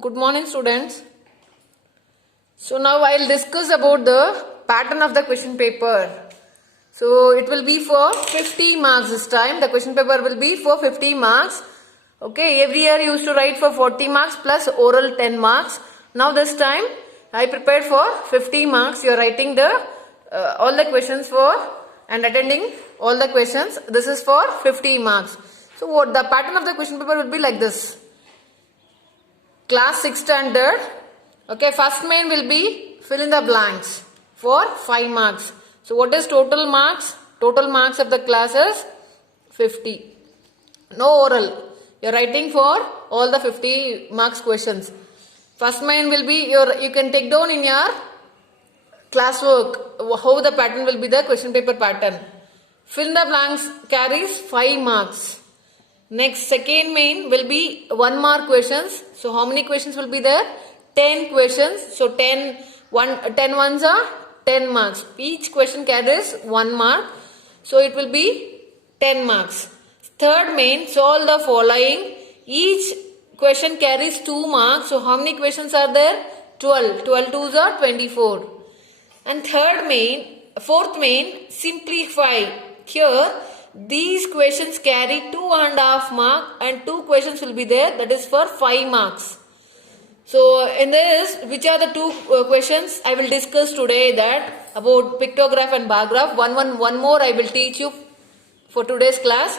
Good morning, students. So now I'll discuss about the pattern of the question paper. So it will be for 50 marks this time. The question paper will be for 50 marks. Okay, every year you used to write for 40 marks plus oral 10 marks. Now this time I prepared for 50 marks. You are writing the all the questions for and attending all the questions. This is for 50 marks. So what the pattern of the question paper will be like this. Class 6 standard. Okay, first main will be fill in the blanks for 5 marks. So what is total marks? Total marks of the class is 50. No oral. You are writing for all the 50 marks questions. First main will be you can take down in your classwork how the pattern will be, the question paper pattern. Fill in the blanks carries 5 marks. Next, second main will be 1 mark questions. So how many questions will be there? 10 questions. So 10 ones are 10 marks. Each question carries 1 mark. So it will be 10 marks. Third main, solve the following. Each question carries 2 marks. So how many questions are there? 12. 12 twos are 24. And fourth main, simplify. Here, these questions carry 2.5 marks and 2 questions will be there, that is for 5 marks. So in this, which are the 2 questions I will discuss today, that about pictograph and bar graph. One more I will teach you for today's class.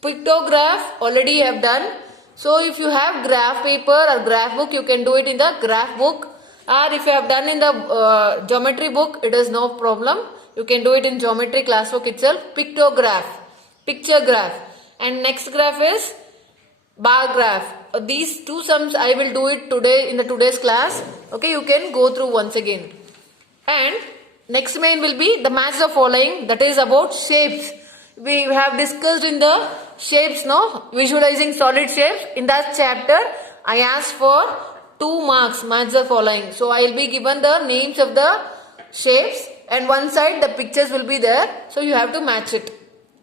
Pictograph already have done. So if you have graph paper or graph book, you can do it in the graph book, or if you have done in the geometry book, it is no problem. You can do it in geometry classwork itself. Pictograph, picture graph, and next graph is bar graph. These 2 sums I will do it today in the today's class. Okay, you can go through once again. And next main will be the match the following, that is about shapes. We have discussed in the shapes, no? Visualizing solid shapes. In that chapter, I asked for 2 marks, match the following. So I will be given the names of the shapes and one side the pictures will be there. So you have to match it.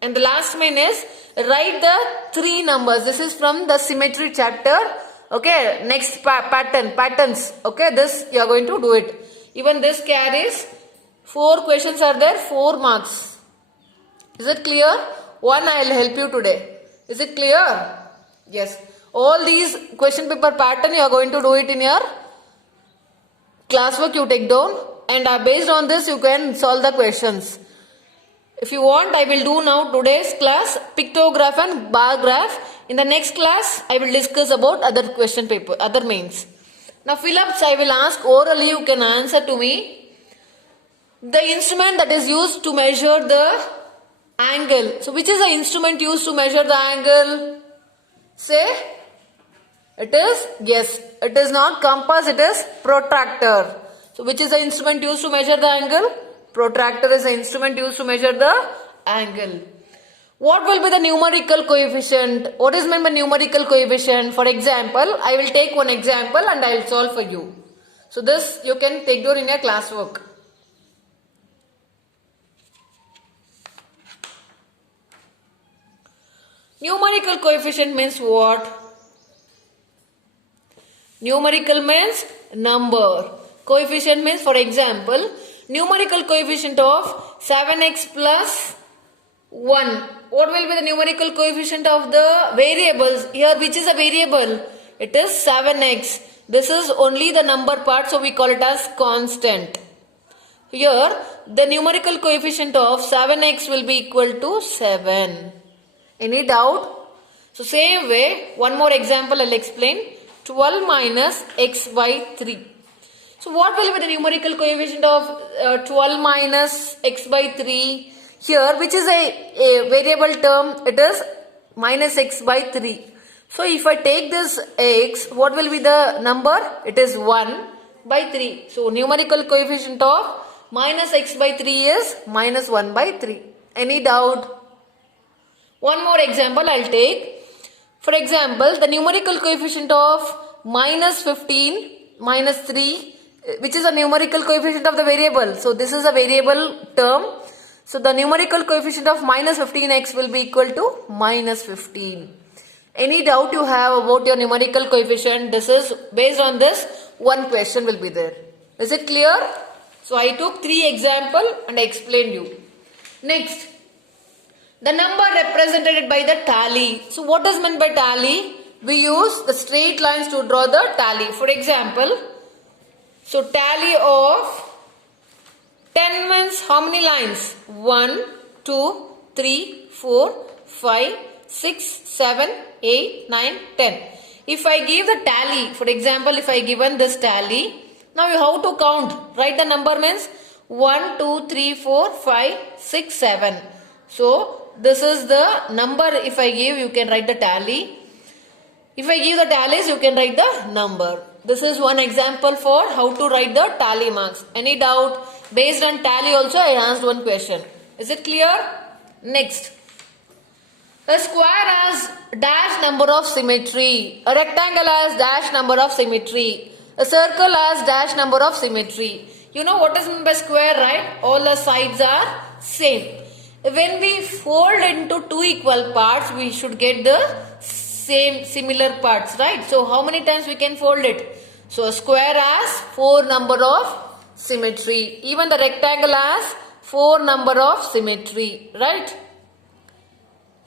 And the last main is write the 3 numbers. This is from the symmetry chapter. Okay, next patterns. Okay, this you are going to do it. Even this carries 4 questions are there, 4 marks. Is it clear? One I will help you today. Is it clear? Yes. All these question paper pattern you are going to do it in your classwork you take down, and based on this you can solve the questions. If you want, I will do now today's class pictograph and bar graph. In the next class, I will discuss about other question paper, other mains. Now fill-ups I will ask orally, you can answer to me. The instrument that is used to measure the angle. So which is the instrument used to measure the angle? Say, it is, yes, it is not compass, it is protractor. So which is the instrument used to measure the angle? Protractor is the instrument used to measure the angle. What will be the numerical coefficient? What is meant by numerical coefficient? For example, I will take one example and I will solve for you. So this you can take down in your classwork. Numerical coefficient means what? Numerical means number. Coefficient means, for example, numerical coefficient of 7x plus 1. What will be the numerical coefficient of the variables? Here, which is a variable? It is 7x. This is only the number part, so we call it as constant. Here, the numerical coefficient of 7x will be equal to 7. Any doubt? So, same way, one more example I will explain. 12 minus x by 3. So what will be the numerical coefficient of 12 minus x by 3? Here, which is a variable term, it is minus x by 3. So if I take this x, what will be the number? It is 1 by 3. So numerical coefficient of minus x by 3 is minus 1 by 3. Any doubt? One more example I will take. For example, the numerical coefficient of minus 15 minus 3, which is a numerical coefficient of the variable. So this is a variable term. So the numerical coefficient of minus 15x will be equal to minus 15. Any doubt you have about your numerical coefficient, this is based on this one question will be there. Is it clear? So I took 3 example and I explained you. Next, the number represented by the tally. So what is meant by tally? We use the straight lines to draw the tally. For example, so tally of 10 means how many lines? 1, 2, 3, 4, 5, 6, 7, 8, 9, 10. If I give the tally, for example, if I given this tally, now you have to count. Write the number means 1, 2, 3, 4, 5, 6, 7. So this is the number. If I give, you can write the tally. If I give the tallies, you can write the number. This is one example for how to write the tally marks. Any doubt? Based on tally also I asked one question. Is it clear? Next. A square has dash number of symmetry. A rectangle has dash number of symmetry. A circle has dash number of symmetry. You know what is meant by square, right? All the sides are same. When we fold into 2 equal parts, we should get the same similar parts, right? So how many times we can fold it? So a square has 4 number of symmetry. Even the rectangle has 4 number of symmetry, right?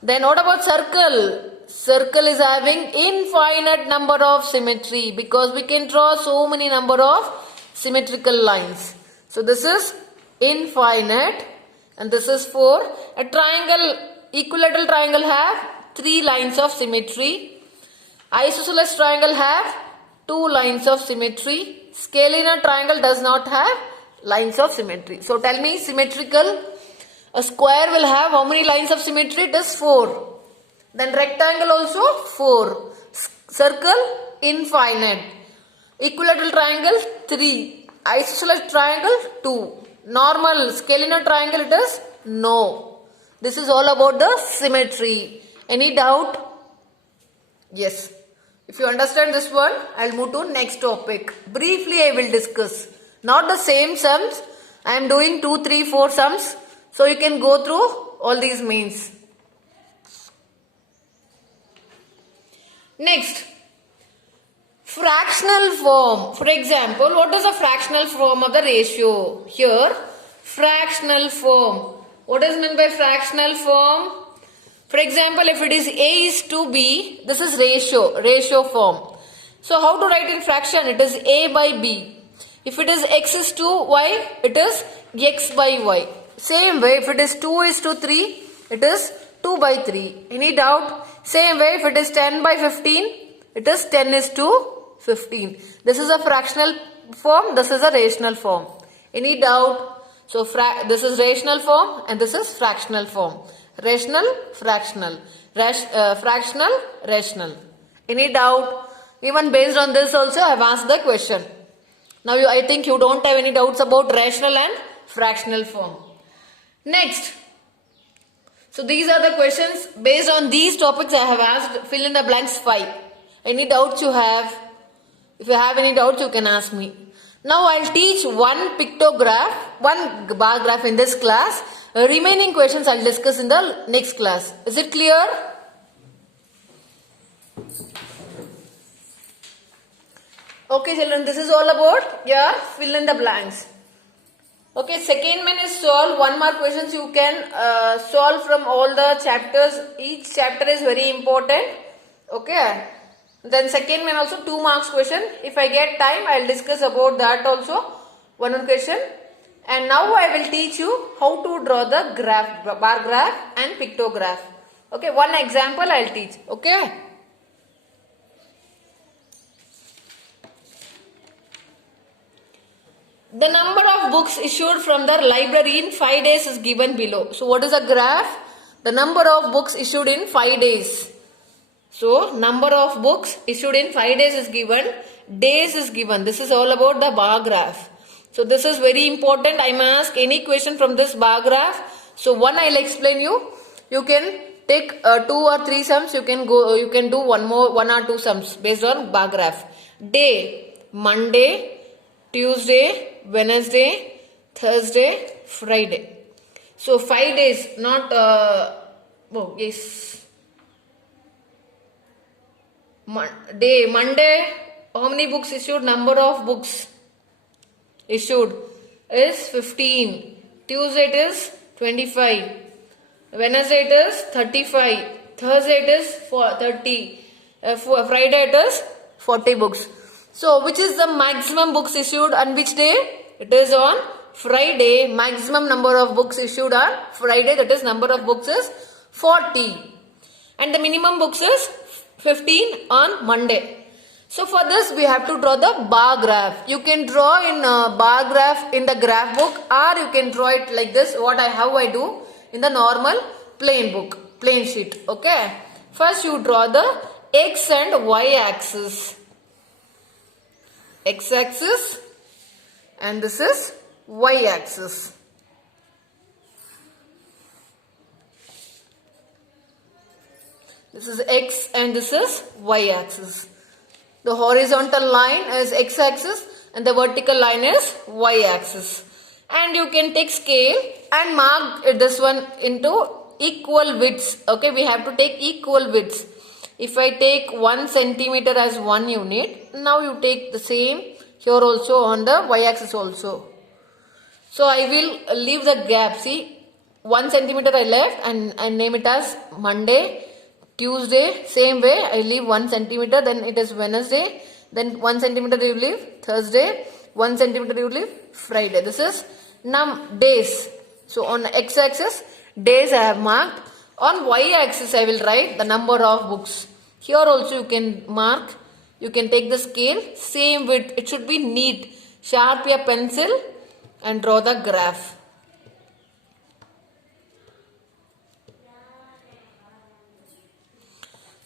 Then what about circle? Circle is having infinite number of symmetry because we can draw so many number of symmetrical lines. So this is infinite and this is 4. A triangle, equilateral triangle have 3 lines of symmetry. Isosceles triangle have 2 lines of symmetry. Scalar triangle does not have lines of symmetry. So tell me, symmetrical, a square will have how many lines of symmetry? It is 4. Then rectangle also 4. Circle infinite. Equilateral triangle 3. Isosceles triangle 2. Normal scalar triangle it is no. This is all about the symmetry. Any doubt? Yes. If you understand this one, I will move to next topic. Briefly I will discuss. Not the same sums. I am doing 2, 3, 4 sums. So you can go through all these means. Next. Fractional form. For example, what is the fractional form of the ratio? Here, fractional form. What is meant by fractional form? For example, if it is A is to B, this is ratio form. So how to write in fraction? It is A by B. If it is X is to Y, it is X by Y. Same way, if it is 2 is to 3, it is 2 by 3. Any doubt? Same way, if it is 10 by 15, it is 10 is to 15. This is a fractional form, this is a rational form. Any doubt? So this is rational form and this is fractional form. Rational, fractional. Fractional, rational. Any doubt? Even based on this also I have asked the question. Now I think you don't have any doubts about rational and fractional form. Next. So these are the questions. Based on these topics I have asked, fill in the blanks 5. Any doubts you have? If you have any doubts, you can ask me. Now I will teach one pictograph, one bar graph in this class. Remaining questions I will discuss in the next class. Is it clear? Okay children, this is all about your fill in the blanks. Okay, second one is solve 1 mark questions. You can solve from all the chapters. Each chapter is very important. Okay. Then second one also 2 marks question. If I get time, I will discuss about that also. One question. And now I will teach you how to draw the graph, bar graph and pictograph. Okay, one example I will teach. Okay. The number of books issued from the library in 5 days is given below. So what is a graph? The number of books issued in 5 days. So number of books issued in 5 days is given. Days is given. This is all about the bar graph. So this is very important. I may ask any question from this bar graph. So one I will explain you. You can take 2 or 3 sums. You can do one or 2 sums based on bar graph. Day, Monday, Tuesday, Wednesday, Thursday, Friday. So 5 days, not, oh yes. Day Monday, how many books issued? Number of books issued is 15. Tuesday it is 25. Wednesday it is 35. Thursday it is 30. Friday it is 40 books. So which is the maximum books issued on which day? It is on Friday. Maximum number of books issued on Friday, that is number of books is 40. And the minimum books is 15 on Monday. So for this we have to draw the bar graph. You can draw in a bar graph in the graph book, or you can draw it like this, how I do in the normal plain book, plain sheet. Okay. First you draw the x and y axis. X axis and this is y axis. This is x and this is y axis. The horizontal line is x axis and the vertical line is y axis. And you can take scale and mark this one into equal widths. Okay, we have to take equal widths. If I take 1 centimeter as 1 unit, now you take the same here also on the y axis also. So I will leave the gap. See, 1 centimeter I left and I name it as Monday. Tuesday, same way, I leave 1 centimeter, then it is Wednesday, then 1 centimeter you leave Thursday, 1 centimeter you leave Friday. This is days. So on x axis, days I have marked. On y axis, I will write the number of books. Here also you can mark, you can take the scale, same width, it should be neat. Sharp your pencil and draw the graph.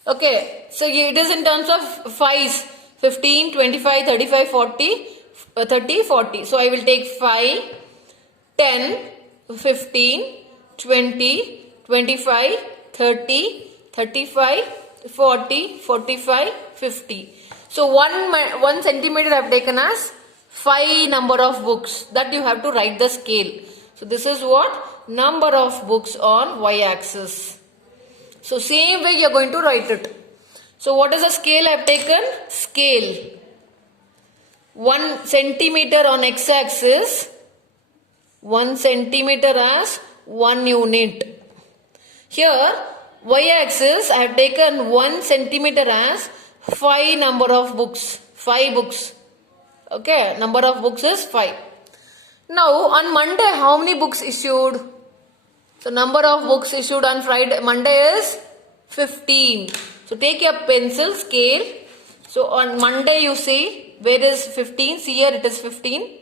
Okay, so it is in terms of 5s, 15, 25, 35, 40, 30, 40. So I will take 5, 10, 15, 20, 25, 30, 35, 40, 45, 50. So 1 centimeter I have taken as 5 number of books. That you have to write the scale. So this is what? Number of books on y axis. So same way you are going to write it. So what is the scale I have taken? Scale. 1 centimeter on x axis. 1 centimeter as 1 unit. Here y axis I have taken 1 centimeter as 5 number of books. 5 books. Okay, number of books is 5. Now on Monday how many books issued? So number of books issued on Monday is 15. So take your pencil scale. So on Monday you see where is 15. See here it is 15.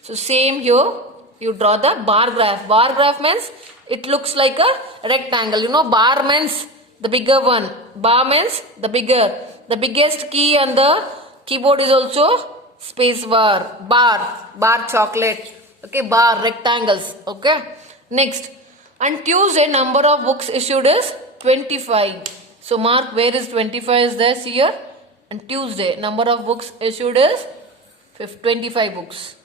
So same here you draw the bar graph. Bar graph means it looks like a rectangle. You know bar means the bigger one. Bar means the bigger. The biggest key on the keyboard is also space bar. Bar chocolate. Okay, bar rectangles. Okay. Next. On Tuesday, number of books issued is 25. So mark where is 25 is there, see here. And Tuesday, number of books issued is 25 books.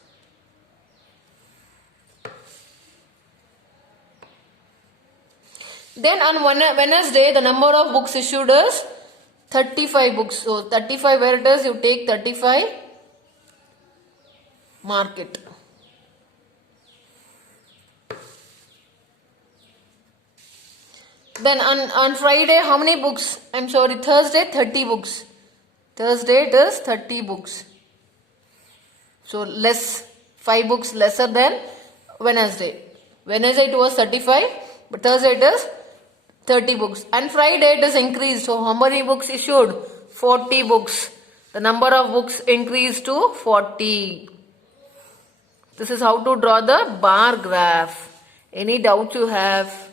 Then on Wednesday, the number of books issued is 35 books. So 35 where it is, you take 35, mark it. Then on Friday, how many books? I'm sorry, Thursday, 30 books. Thursday, it is 30 books. So less, 5 books lesser than Wednesday. Wednesday, it was 35, but Thursday, it is 30 books. And Friday, it is increased. So how many books issued? 40 books. The number of books increased to 40. This is how to draw the bar graph. Any doubt you have?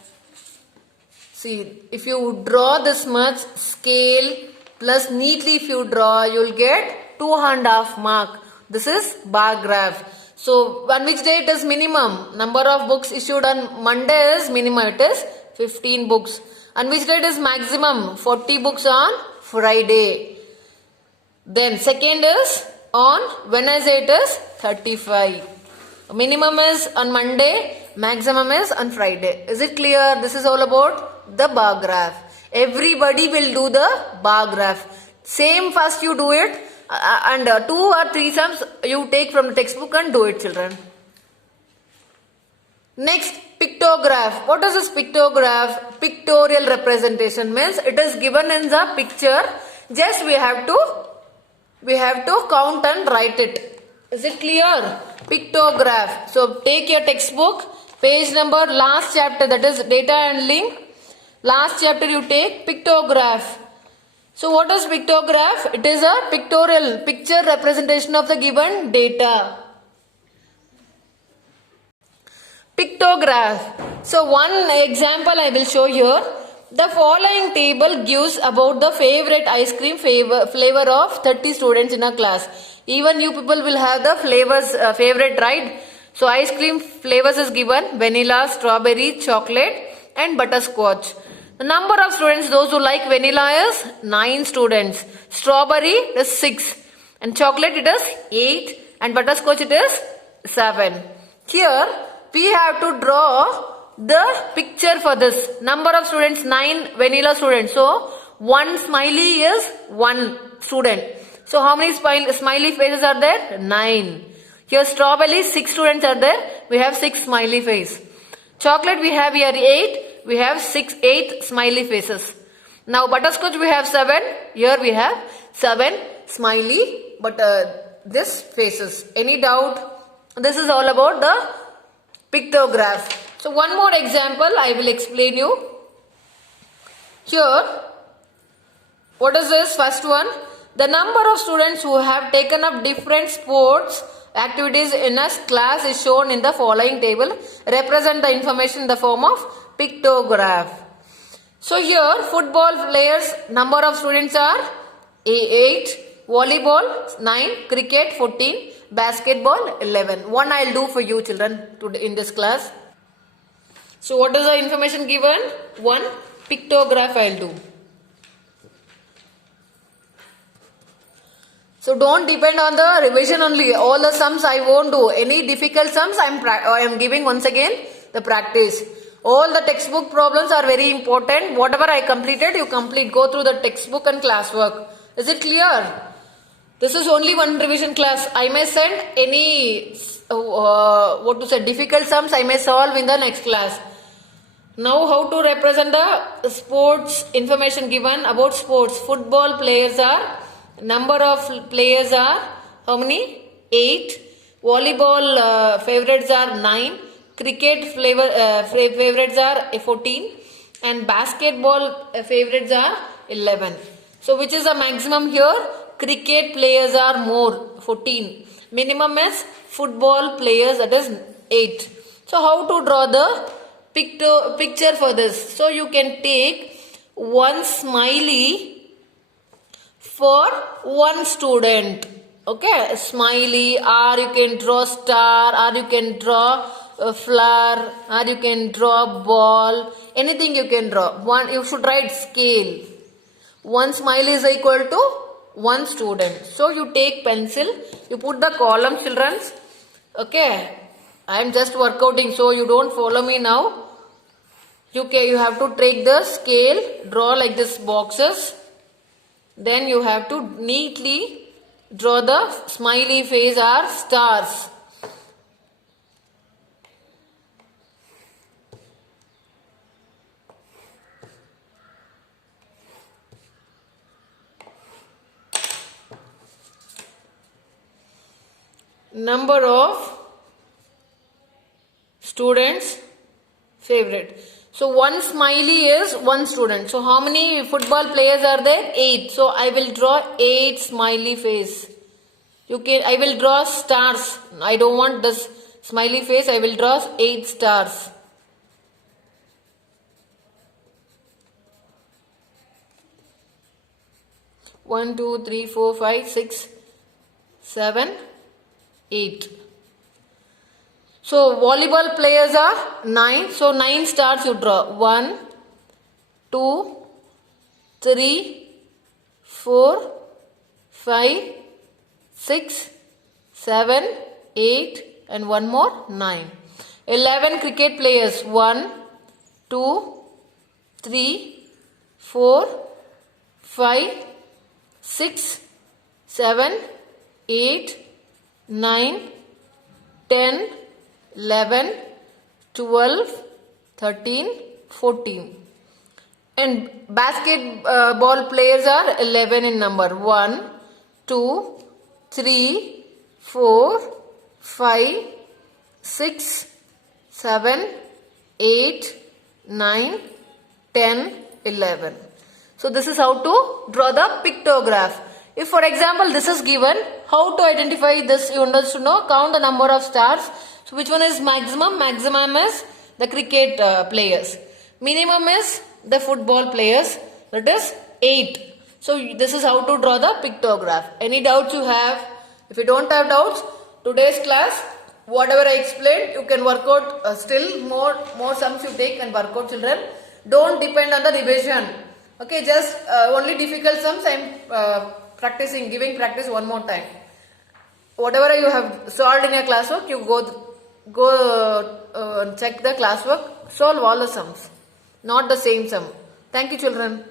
See, if you draw this much scale plus neatly if you draw, you will get 2.5 mark. This is bar graph. So, on which day it is minimum? Number of books issued on Monday is minimum. It is 15 books. On which day it is maximum? 40 books on Friday. Then second is on Wednesday it is 35. Minimum is on Monday, maximum is on Friday. Is it clear? This is all about the bar graph. Everybody will do the bar graph. Same first you do it and 2 or 3 sums you take from the textbook and do it, children. Next, pictograph. What is this pictograph? Pictorial representation means it is given in the picture. Just we have to count and write it. Is it clear? Pictograph. So take your textbook, page number, last chapter, that is data handling. Last chapter you take pictograph. So what is pictograph? It is a pictorial picture representation of the given data. Pictograph. So one example I will show here. The following table gives about the favorite ice cream flavor of 30 students in a class. Even you people will have the flavors favorite, right? So ice cream flavors is given: vanilla, strawberry, chocolate and butterscotch. The number of students, those who like vanilla, is 9 students. Strawberry is 6. And chocolate it is 8. And butterscotch it is 7. Here we have to draw the picture for this. Number of students 9 vanilla students. So one smiley is 1 student. So how many smiley faces are there? 9. Here strawberry 6 students are there. We have 6 smiley faces. Chocolate we have here 8. We have 8 smiley faces. Now butterscotch we have 7. Here we have 7 smiley this faces. Any doubt? This is all about the pictograph. So one more example I will explain you. Here, what is this first one? The number of students who have taken up different sports activities in a class is shown in the following table. Represent the information in the form of pictograph. So here football players number of students are 8, volleyball 9, cricket 14, basketball 11. One I will do for you children in this class. So what is the information given? 1 pictograph I will do. So don't depend on the revision only. All the sums I won't do. Any difficult sums I am giving once again the practice. All the textbook problems are very important. Whatever I completed, you complete. Go through the textbook and classwork. Is it clear? This is only one revision class. I may send any difficult sums I may solve in the next class. Now how to represent the sports information given about sports. Football players are, number of players are how many? 8. Volleyball favorites are 9. Cricket favorites are 14. And basketball favorites are 11. So which is the maximum here? Cricket players are more, 14. Minimum is football players, that is 8. So how to draw the picture for this? So you can take one smiley for one student. Okay, a smiley, or you can draw star, or you can draw a flower, or you can draw ball. Anything you can draw. One, you should write scale. One smiley is equal to one student. So you take pencil, you put the column children. Okay, I am just workouting, so you don't follow me now. You have to take the scale, draw like this boxes. Then you have to neatly draw the smiley face or stars. Number of students favorite. So one smiley is one student. So how many football players are there? 8. So I will draw 8 smiley face. I will draw stars. I don't want this smiley face. I will draw 8 stars. One, 2, 3, 4, 5, 6, 7, 8. So volleyball players are 9. So 9 stars you draw. 1, 2, 3, 4, 5, 6, 7, 8 and one more 9. 11 cricket players. 1, 2, 3, 4, 5, 6, 7, 8, 9, 10, 11, 12, 13, 14. And basketball players are 11 in number. 1, 2, 3, 4, 5, 6, 7, 8, 9, 10, 11. So this is how to draw the pictograph. If for example this is given, how to identify this you understood, know? Count the number of stars. So which one is maximum? Maximum is the cricket players. Minimum is the football players, that is 8. So this is how to draw the pictograph. Any doubts you have? If you don't have doubts, today's class, whatever I explained, you can work out still more sums you take and work out, children. Don't depend on the revision. Okay, just only difficult sums I am practicing, giving practice one more time. Whatever you have solved in your classwork, you go check the classwork, solve all the sums. Not the same sum. Thank you, children.